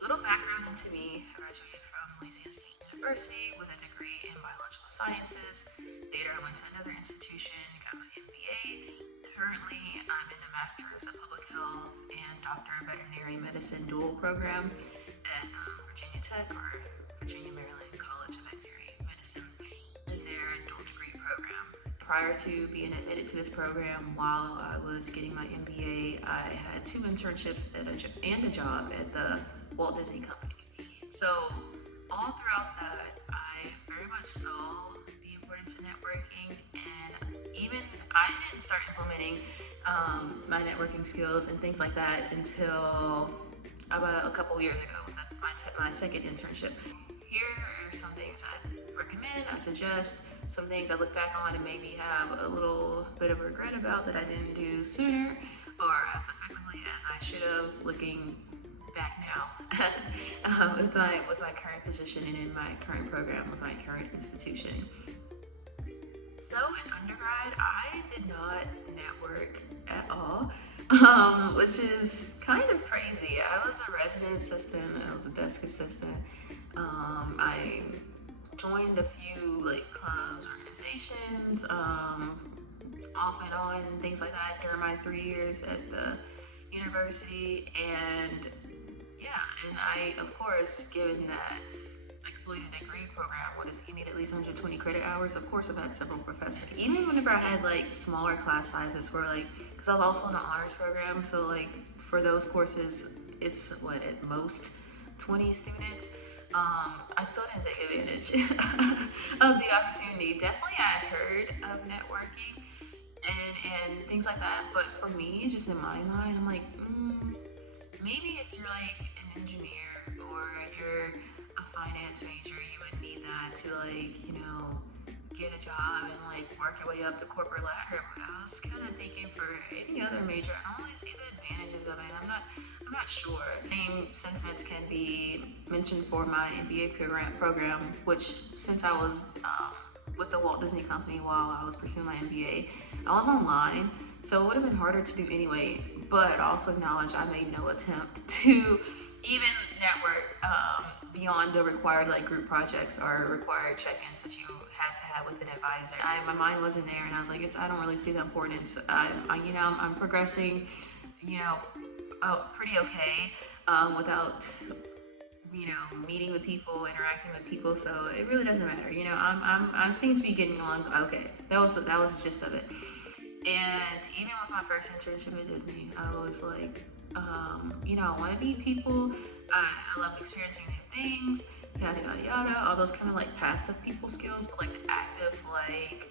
Little background into me: I graduated from Louisiana State University with a degree in biological sciences. Later, I went to another institution, got my MBA. Currently, I'm in a Master's of Public Health and Doctor of Veterinary Medicine dual program at Virginia Tech, or Virginia Maryland College of Veterinary Medicine, in their dual degree program. Prior to being admitted to this program, while I was getting my MBA, I had two internships and a job at the Walt Disney Company. So all throughout that, I very much saw the importance of networking, and even I didn't start implementing my networking skills and things like that until about a couple years ago with my second internship. Here are some things I recommend, I suggest, some things I look back on and maybe have a little bit of regret about that I didn't do sooner or as effectively as I should have, looking back now with my current position and in my current program with my current institution. So in undergrad, I did not network at all, which is kind of crazy. I was a resident assistant, I was a desk assistant. I joined a few like clubs, organizations, off and on, things like that during my 3 years at the university. And yeah, and I, of course, given that I completed a degree program, what is it, you need at least 120 credit hours? Of course, I've had several professors. Even whenever I had like smaller class sizes for like, because I was also in the honors program, so like for those courses, it's what, at most 20 students. I still didn't take advantage of the opportunity. Definitely, I had heard of networking and things like that, but for me, just in my mind, I'm like, maybe if you're like an engineer or you're a finance major, you would need that to like, get a job and like work your way up the corporate ladder. But I was kind of thinking for any other major, I don't really see the advantages of it. I'm not sure. Same sentiments can be mentioned for my MBA program, which since I was with the Walt Disney Company while I was pursuing my MBA, I was online, so it would have been harder to do anyway. But also acknowledge I made no attempt to even network beyond the required like group projects or required check-ins that you had to have with an advisor. My mind wasn't there, and I was like, I don't really see the importance. I'm progressing, pretty okay without meeting with people, interacting with people. So it really doesn't matter. I seem to be getting along okay. That was the gist of it. And even with my first internship at Disney, I was like, I want to meet people. I love experiencing new things, yada yada yada. All those kind of like passive people skills, but like the active, like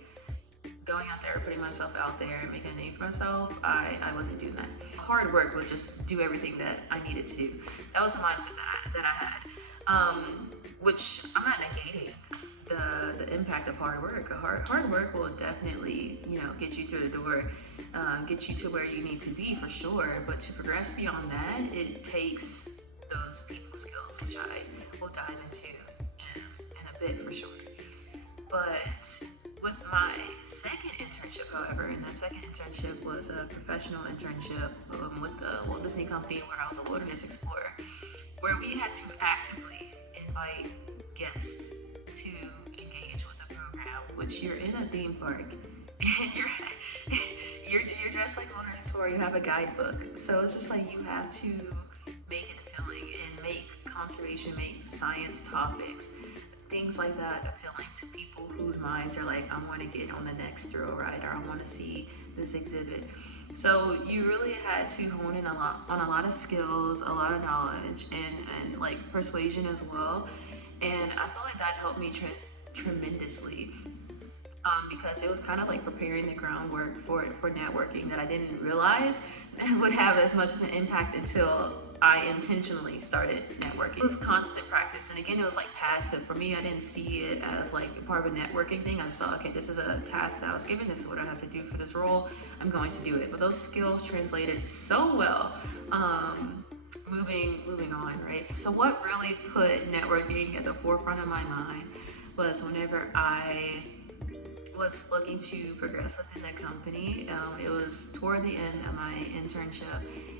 going out there, putting myself out there, and making a name for myself. I wasn't doing that. Hard work would just do everything that I needed to do. That was the mindset that I had, which I'm not negating the impact of hard work. Hard work will definitely, get you through the door, get you to where you need to be for sure. But to progress beyond that, it takes those people skills, which I will dive into in a bit for sure. But with my second internship, however, and that second internship was a professional internship with the Walt Disney Company, where I was a wilderness explorer, where we had to actively invite guests to engage with the program, which you're in a theme park and you're dressed like a wilderness explorer. You have a guidebook, so it's just like you have to make it appealing and make conservation, make science topics, things like that appealing to people whose minds are like, I want to get on the next thrill ride, or I want to see this exhibit. So you really had to hone in on a lot of skills, a lot of knowledge, and like persuasion as well. And I feel like that helped me tremendously, because it was kind of like preparing the groundwork for networking that I didn't realize would have as much of an impact until I intentionally started networking. It was constant practice, and again, it was like passive. For me, I didn't see it as like part of a networking thing. I just thought, okay, this is a task that I was given, this is what I have to do for this role, I'm going to do it. But those skills translated so well, moving on, right? So what really put networking at the forefront of my mind was whenever I was looking to progress within the company. It was toward the end of my internship,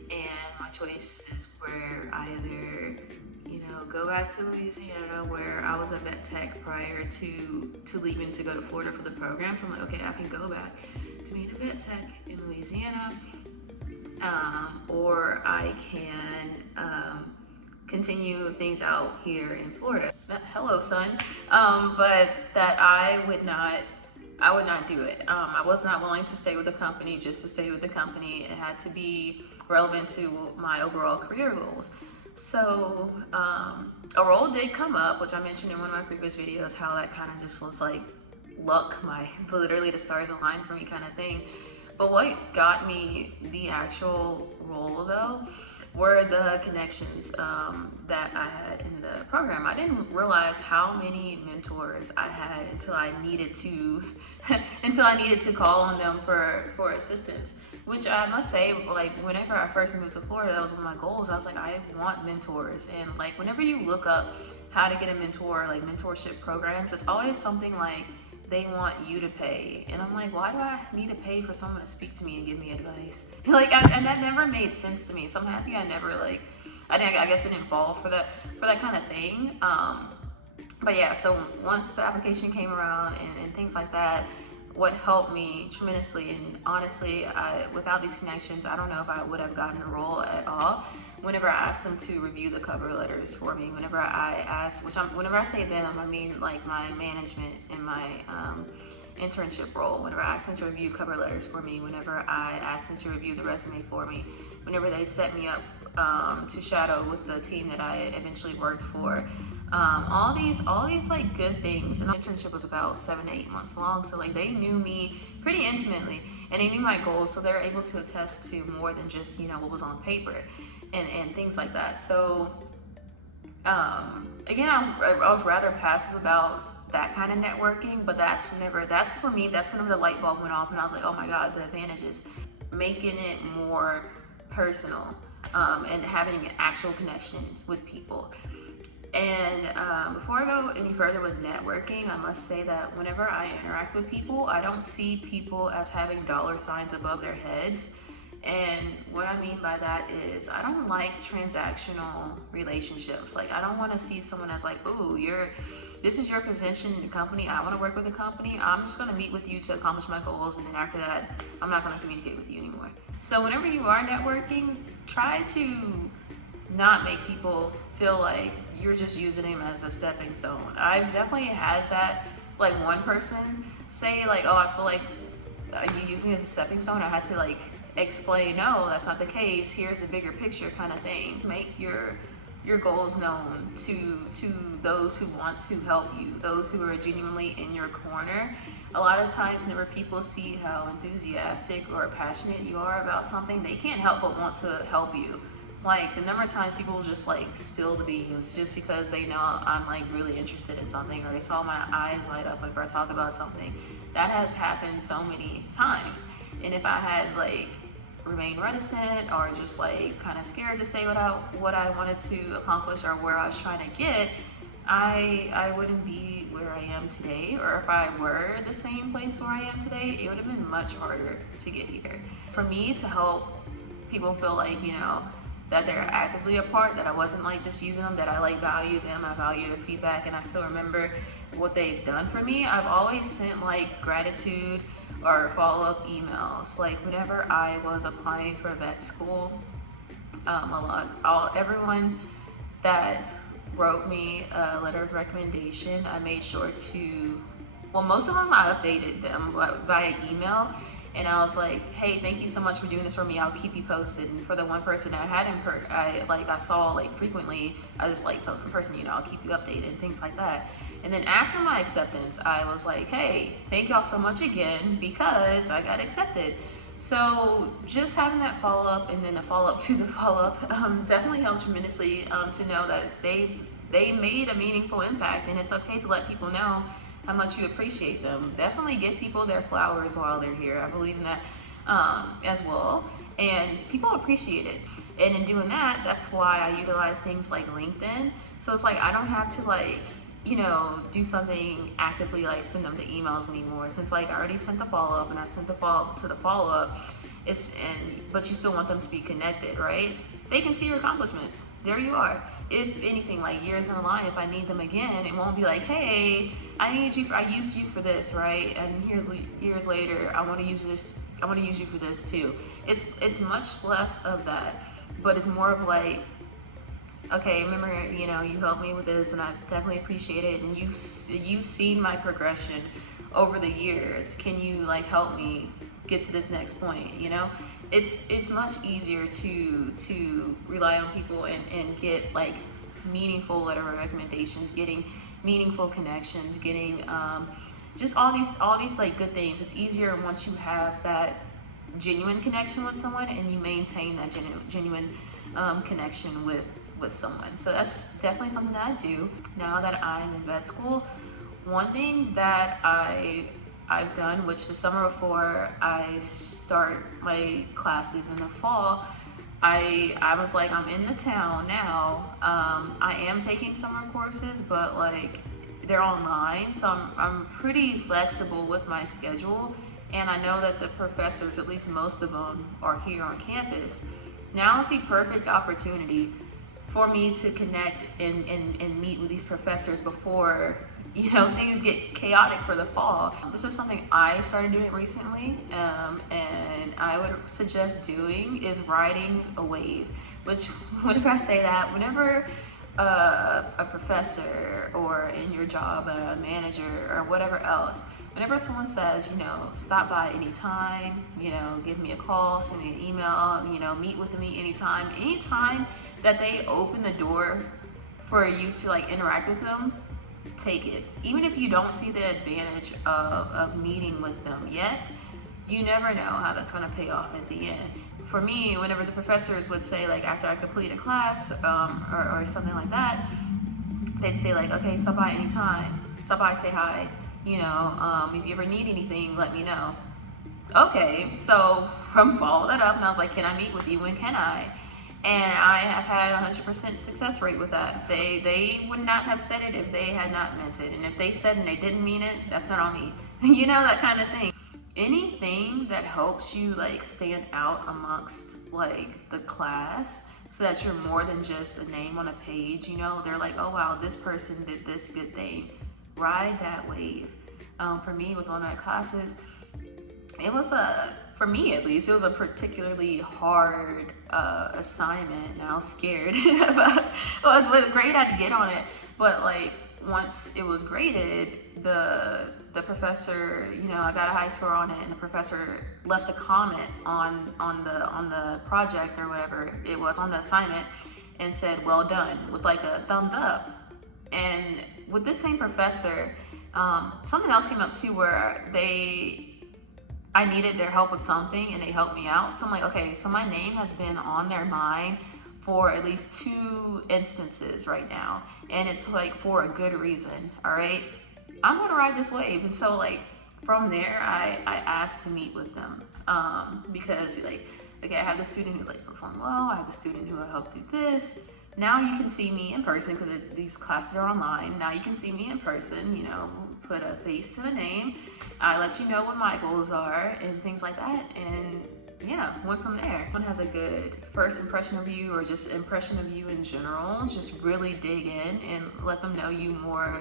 and my choice is where I either, go back to Louisiana, where I was a vet tech prior to leaving to go to Florida for the program. So I'm like, okay, I can go back to being a vet tech in Louisiana, or I can continue things out here in Florida. Hello, son. But that I would not do it. I was not willing to stay with the company just to stay with the company. It had to be relevant to my overall career goals. So a role did come up, which I mentioned in one of my previous videos, how that kind of just was like luck, literally the stars aligned for me kind of thing. But what got me the actual role though were the connections that I had in the program. I didn't realize how many mentors I had until I needed to call on them for assistance. Which I must say, like, whenever I first moved to Florida, that was one of my goals. I was like, I want mentors. And like, whenever you look up how to get a mentor, like mentorship programs, it's always something like they want you to pay. And I'm like, why do I need to pay for someone to speak to me and give me advice? And that never made sense to me. So I'm happy I never I guess I didn't fall for that kind of thing. But yeah, so once the application came around and things like that, what helped me tremendously, and honestly, without these connections, I don't know if I would have gotten a role at all. Whenever I asked them to review the cover letters for me, whenever I say them, I mean like my management and my internship role. Whenever I asked them to review cover letters for me, whenever I asked them to review the resume for me, whenever they set me up to shadow with the team that I eventually worked for. All these like good things. And the internship was about 7 to 8 months long, so like they knew me pretty intimately and they knew my goals, so they were able to attest to more than just what was on paper and things like that. So again, I was rather passive about that kind of networking, but that's whenever the light bulb went off and I was like, oh my god, the advantages, making it more personal, and having an actual connection with people. And before I go any further with networking, I must say that whenever I interact with people, I don't see people as having dollar signs above their heads. And what I mean by that is I don't like transactional relationships. Like, I don't want to see someone as like, ooh, this is your position in the company, I want to work with the company, I'm just going to meet with you to accomplish my goals, and then after that, I'm not going to communicate with you anymore. So whenever you are networking, try to not make people feel like you're just using them as a stepping stone. I've definitely had that, like one person say like, oh, I feel like you using me as a stepping stone. I had to like explain, no, that's not the case. Here's the bigger picture kind of thing. Make your goals known to those who want to help you, those who are genuinely in your corner. A lot of times whenever people see how enthusiastic or passionate you are about something, they can't help but want to help you. Like, the number of times people will just like spill the beans just because they know I'm like really interested in something, or they saw my eyes light up whenever I talk about something. That has happened so many times. And if I had like remained reticent or just like kind of scared to say what I wanted to accomplish or where I was trying to get, I wouldn't be where I am today. Or if I were the same place where I am today, it would have been much harder to get here. For me to help people feel like, that they're actively a part, that I wasn't like just using them, that I like value them, I value their feedback, and I still remember what they've done for me. I've always sent like gratitude or follow-up emails. Like whenever I was applying for vet school, everyone that wrote me a letter of recommendation, I made sure to, well, most of them I updated them via email. And I was like, hey, thank you so much for doing this for me. I'll keep you posted. And for the one person I hadn't I saw like frequently, I just like told the person, I'll keep you updated and things like that. And then after my acceptance, I was like, hey, thank y'all so much again because I got accepted. So just having that follow-up and then a follow-up to the follow-up definitely helped tremendously to know that they made a meaningful impact, and it's okay to let people know how much you appreciate them. Definitely give people their flowers while they're here. I believe in that as well, and people appreciate it. And in doing that, that's why I utilize things like LinkedIn. So it's like I don't have to like do something actively, like send them the emails anymore, since like I already sent the follow-up and I sent the follow-up to the follow-up. But you still want them to be connected, right? They can see your accomplishments. There you are. If anything, like years in the line, if I need them again, it won't be like, hey, I used you for this, right? And years later, I want to use you for this too. It's much less of that, but it's more of like, okay, remember, you helped me with this, and I definitely appreciate it, and you've seen my progression over the years. Can you like help me get to this next point? It's much easier to rely on people and get like meaningful letter of recommendations, getting meaningful connections, getting just all these like good things. It's easier once you have that genuine connection with someone and you maintain that genuine connection with someone. So that's definitely something that I do now that I'm in vet school. One thing that I've done, which the summer before I start my classes in the fall, I was like, I'm in the town now. I am taking summer courses, but like they're online, so I'm pretty flexible with my schedule. And I know that the professors, at least most of them, are here on campus. Now is the perfect opportunity for me to connect and meet with these professors before things get chaotic for the fall. This is something I started doing recently, and I would suggest doing is riding a wave. Which, whenever I say that, whenever a professor or in your job a manager or whatever else, whenever someone says, stop by anytime, give me a call, send me an email, meet with me anytime that they open the door for you to like interact with them, take it. Even if you don't see the advantage of meeting with them yet, you never know how that's going to pay off at the end. For me, whenever the professors would say, like after I complete a class or something like that, they'd say like, okay, stop by anytime, stop by, say hi, if you ever need anything, let me know. Okay, so follow that up, and I was like, can I meet with you? When can I? And I have had a 100% success rate with that. They would not have said it if they had not meant it. And if they said and they didn't mean it, that's not on me. That kind of thing. Anything that helps you like stand out amongst like the class, so that you're more than just a name on a page, they're like, oh wow, this person did this good thing. Ride that wave. For me, with online classes, it was for me at least, it was a particularly hard assignment, and I was scared about what grade I'd get on it. But like once it was graded, the professor, I got a high score on it, and the professor left a comment on the project or whatever it was on the assignment, and said, well done, with like a thumbs up. And with this same professor, something else came up too, where I needed their help with something and they helped me out. So I'm like, okay, so my name has been on their mind for at least 2 instances right now, and it's like for a good reason. All right, I'm gonna ride this wave. And so like from there, I asked to meet with them, because like, okay, I have a student who like performed well, I have a student who helped do this. Now you can see me in person, because these classes are online. Now you can see me in person, put a face to the name. I let you know what my goals are and things like that. And yeah, went from there. Someone has a good first impression of you, or just impression of you in general, just really dig in and let them know you more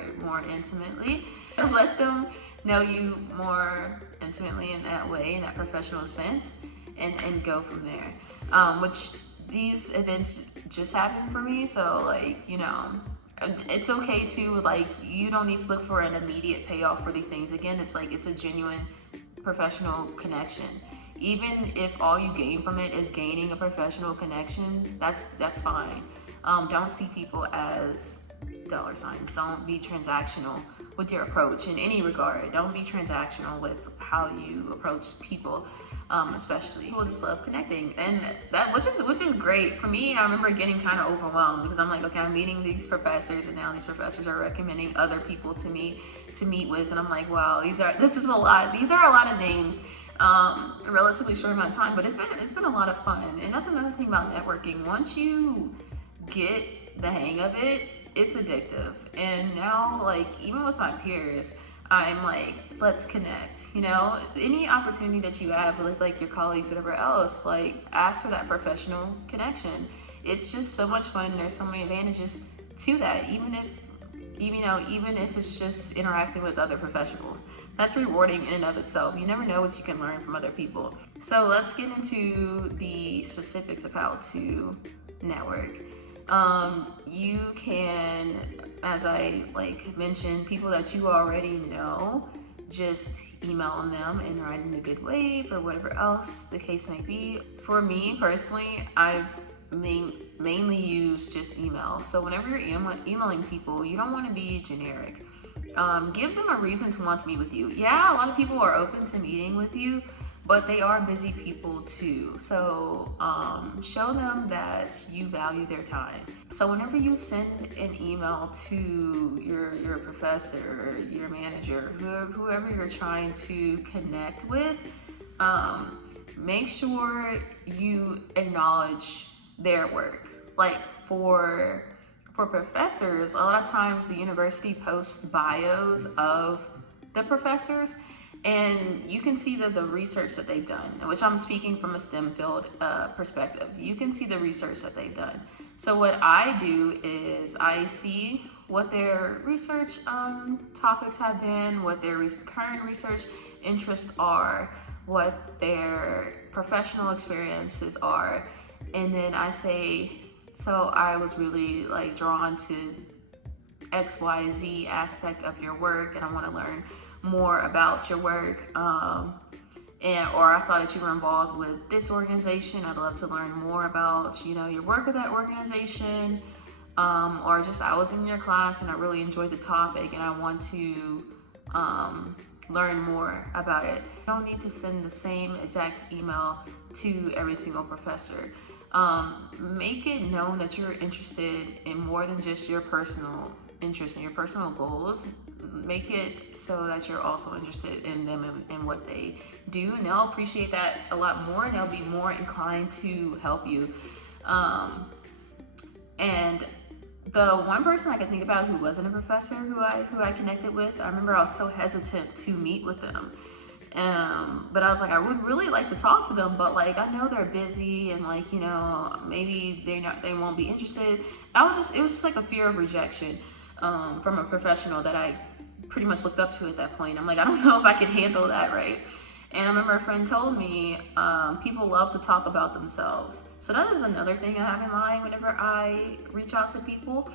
intimately. Let them know you more intimately in that way, in that professional sense, and go from there. Which these events just happened for me, so like, it's okay to like, you don't need to look for an immediate payoff for these things. Again, it's like, it's a genuine professional connection. Even if all you gain from it is gaining a professional connection, that's fine. Don't see people as dollar signs. Don't be transactional with your approach in any regard. Don't be transactional with how you approach people. Especially people just love connecting, and that which is great. For me, I remember getting kind of overwhelmed, because I'm like, okay, I'm meeting these professors, and now these professors are recommending other people to meet with, and I'm like, wow, this is a lot. These are a lot of names, a relatively short amount of time, but it's been a lot of fun. And that's another thing about networking. Once you get the hang of it, it's addictive. And now, like, even with my peers, I'm like, let's connect. You know, any opportunity that you have with like your colleagues, whatever else, like ask for that professional connection. It's just so much fun. There's so many advantages to that, even if it's just interacting with other professionals. That's rewarding in and of itself. You never know what you can learn from other people. So let's get into the specifics of how to network. You can, as I like mentioned, people that you already know, just email them and write in a good wave or whatever else the case may be. For me personally, I've mainly used just email. So whenever you're emailing people, you don't want to be generic. Give them a reason to want to meet with you. Yeah, a lot of people are open to meeting with you, but they are busy people too. So show them that you value their time. So whenever you send an email to your professor, your manager, whoever you're trying to connect with, make sure you acknowledge their work. Like for professors, a lot of times the university posts bios of the professors, and you can see the research that they've done, which I'm speaking from a STEM field perspective. You can see the research that they've done. So what I do is I see what their research topics have been, what their current research interests are, what their professional experiences are, and then I say, so I was really like drawn to XYZ aspect of your work, and I want to learn more about your work, or I saw that you were involved with this organization. I'd love to learn more about, your work with that organization, or just I was in your class and I really enjoyed the topic and I want to learn more about it. You don't need to send the same exact email to every single professor. Make it known that you're interested in more than just your personal interest and your personal goals. Make it so that you're also interested in them and what they do, and they'll appreciate that a lot more, and they'll be more inclined to help you. And the one person I can think about who wasn't a professor who I connected with, I remember I was so hesitant to meet with them. But I was like, I would really like to talk to them, but like I know they're busy and like, maybe they won't be interested. It was just like a fear of rejection from a professional that I pretty much looked up to at that point. I'm like, I don't know if I could handle that, right? And I remember a friend told me people love to talk about themselves. So that is another thing I have in mind whenever I reach out to people.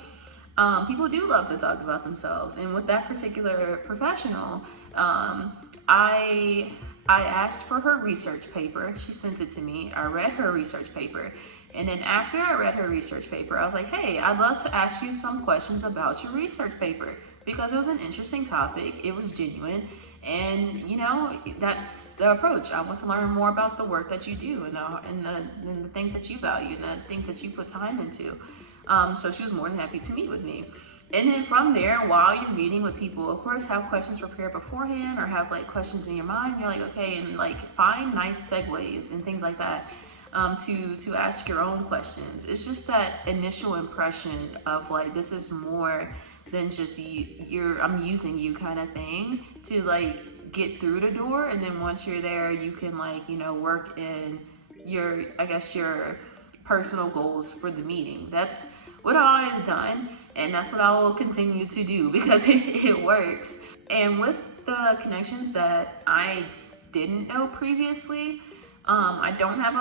People do love to talk about themselves. And with that particular professional, I asked for her research paper. She sent it to me. I read her research paper. And then after I read her research paper, I was like, hey, I'd love to ask you some questions about your research paper, because it was an interesting topic. It was genuine. And, that's the approach. I want to learn more about the work that you do and the things that you value and the things that you put time into. So she was more than happy to meet with me. And then from there, while you're meeting with people, of course, have questions prepared beforehand or have like questions in your mind. You're like, okay, and like find nice segues and things like that to ask your own questions. It's just that initial impression of like, this is more than just I'm using you kind of thing to like get through the door. And then once you're there, you can like, work in your personal goals for the meeting. That's what I've always done, and that's what I will continue to do because it works. And with the connections that I didn't know previously, I don't have a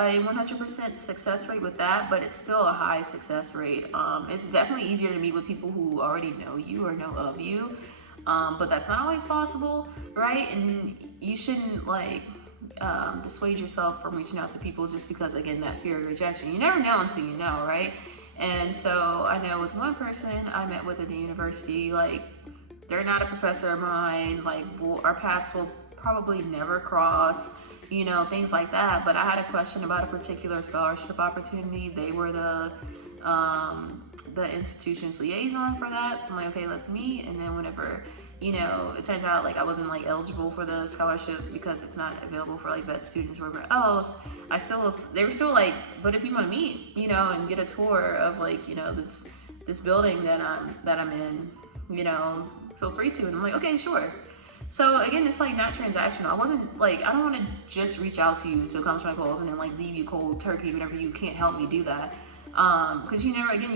100% success rate with that, but it's still a high success rate. It's definitely easier to meet with people who already know you or know of you, but that's not always possible, right? And you shouldn't like dissuade yourself from reaching out to people just because, again, that fear of rejection. You never know until you know, right? And so I know with one person I met with at the university, like they're not a professor of mine, like our paths will probably never cross, things like that. But I had a question about a particular scholarship opportunity. They were the institution's liaison for that. So I'm like, okay, let's meet. And then whenever, it turns out like I wasn't like eligible for the scholarship because it's not available for like vet students or whatever else. They were still like, but if you want to meet, and get a tour of like, this building that I'm in, you know, feel free to. And I'm like, okay, sure. So again, it's like not transactional. I wasn't like, I don't want to just reach out to you to accomplish my goals and then like leave you cold turkey whenever you can't help me do that. Because you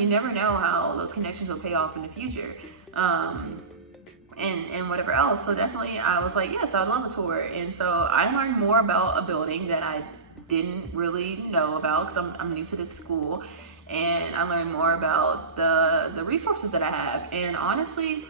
never know how those connections will pay off in the future. And whatever else. So definitely I was like, yes, I'd love a tour. And so I learned more about a building that I didn't really know about because I'm new to this school. And I learned more about the resources that I have. And honestly,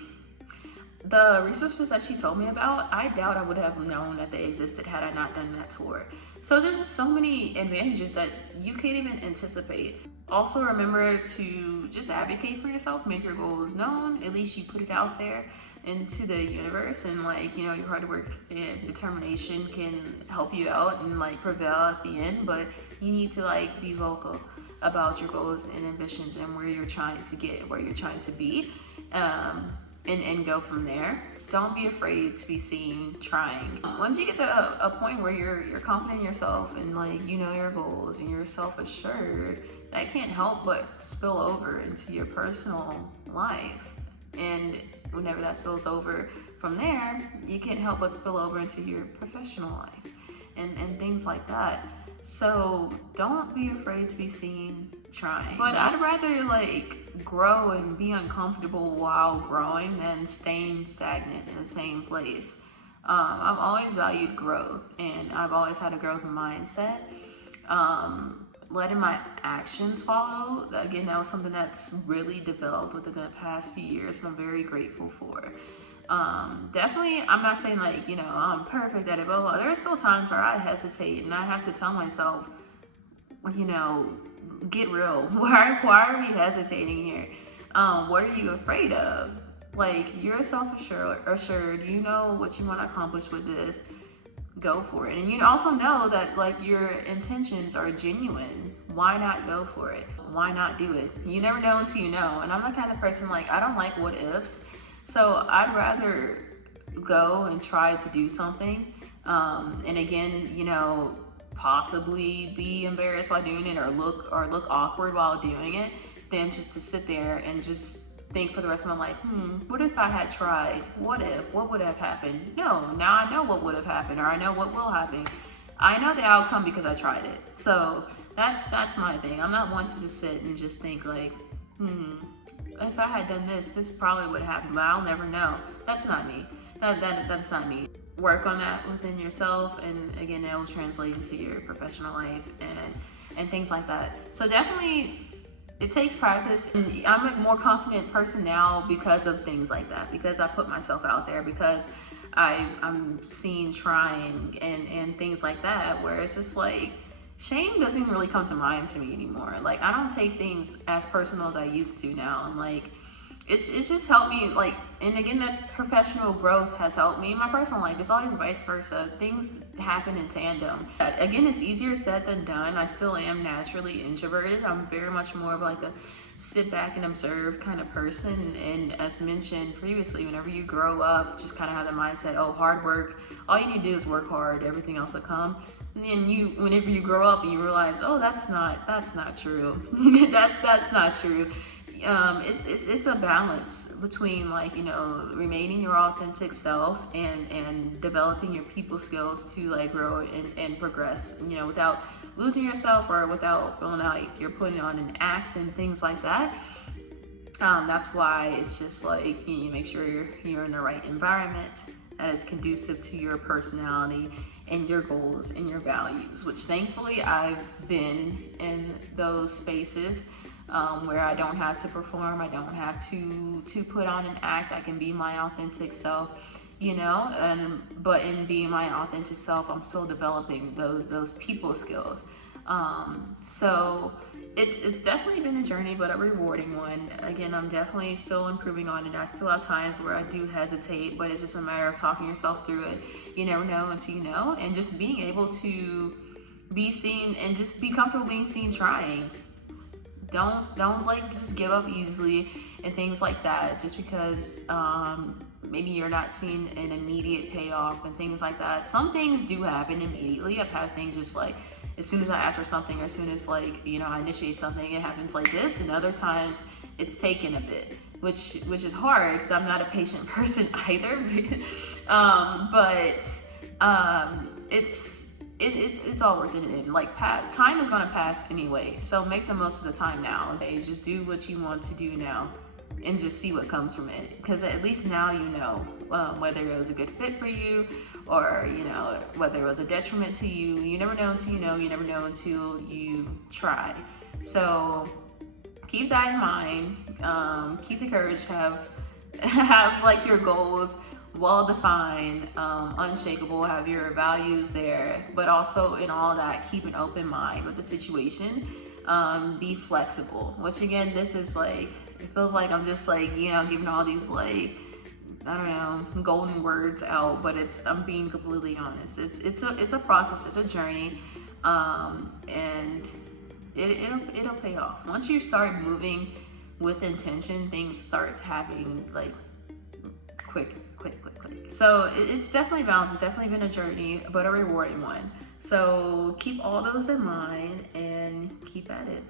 the resources that she told me about, I doubt I would have known that they existed had I not done that tour. So there's just so many advantages that you can't even anticipate. Also remember to just advocate for yourself, make your goals known, at least you put it out there into the universe, and like, you know, your hard work and determination can help you out and like prevail at the end, but you need to like be vocal about your goals and ambitions and where you're trying to get, where you're trying to be, and go from there. Don't be afraid to be seen trying. Once you get to a point where you're confident in yourself and like, you know, your goals and you're self-assured, that can't help but spill over into your personal life. And whenever that spills over from there, you can't help but spill over into your professional life and things like that. So don't be afraid to be seen trying. But I'd rather like grow and be uncomfortable while growing than staying stagnant in the same place. I've always valued growth, and I've always had a growth mindset. Letting my actions follow, again, that was something that's really developed within the past few years, and I'm very grateful for. Definitely, I'm not saying like, you know, I'm perfect at it, but there are still times where I hesitate and I have to tell myself, you know, get real. Why are we hesitating here? What are you afraid of? Like, you're self-assured, you know what you want to accomplish with this. Go for it. And you also know that like your intentions are genuine. Why not go for it? Why not do it? You never know until you know. And I'm the kind of person, like, I don't like what ifs. So I'd rather go and try to do something. And again, you know, possibly be embarrassed while doing it or look awkward while doing it, than just to sit there and just think for the rest of my life, what if I had tried? What would have happened? No, now I know what would have happened, or I know what will happen. I know the outcome because I tried it. So that's my thing. I'm not one to just sit and just think like, if I had done this probably would have happened, but I'll never know. That's not me. That's not me. Work on that within yourself, and again, it will translate into your professional life and things like that. So definitely, it takes practice, and I'm a more confident person now because of things like that, because I put myself out there, because I'm seen trying and things like that, where it's just like, shame doesn't really come to mind to me anymore. Like, I don't take things as personal as I used to now, and like, it's just helped me, like, and again, that professional growth has helped me in my personal life. It's always vice versa. Things happen in tandem. Again, it's easier said than done. I still am naturally introverted. I'm very much more of like a sit back and observe kind of person. And as mentioned previously, whenever you grow up, just kind of have the mindset, oh, hard work, all you need to do is work hard, everything else will come. And then whenever you grow up and you realize, oh, that's not true. that's not true. It's a balance between, like, you know, remaining your authentic self and developing your people skills to like grow and progress, you know, without losing yourself or without feeling like you're putting on an act and things like that. That's why it's just like, you make sure you're in the right environment that is conducive to your personality and your goals and your values, which thankfully I've been in those spaces where I don't have to perform, I don't have to put on an act. I can be my authentic self, you know, but in being my authentic self, I'm still developing those people skills. So it's definitely been a journey, but a rewarding one. Again, I'm definitely still improving on it. I still have times where I do hesitate, but it's just a matter of talking yourself through it. You never know until you know, and just being able to be seen and just be comfortable being seen trying. Don't like just give up easily and things like that, just because maybe you're not seeing an immediate payoff and things like that. Some things do happen immediately. I've had things just like as soon as I ask for something, or as soon as like, you know, I initiate something, it happens like this. And other times it's taken a bit, which is hard because I'm not a patient person either. But it's all worth it. Like, time is gonna pass anyway, so make the most of the time now. Okay, just do what you want to do now, and just see what comes from it. Because at least now you know whether it was a good fit for you, or you know whether it was a detriment to you. You never know until you know. You never know until you try. So keep that in mind. Keep the courage. Have like your goals well defined, unshakable. Have your values there, but also in all that, keep an open mind with the situation. Be flexible. Which again, this is like, it feels like I'm just like, you know, giving all these like, I don't know, golden words out, but I'm being completely honest. It's a process. It's a journey, and it'll pay off. Once you start moving with intention, things start happening like quick. So it's definitely balanced. It's definitely been a journey, but a rewarding one. So keep all those in mind and keep at it.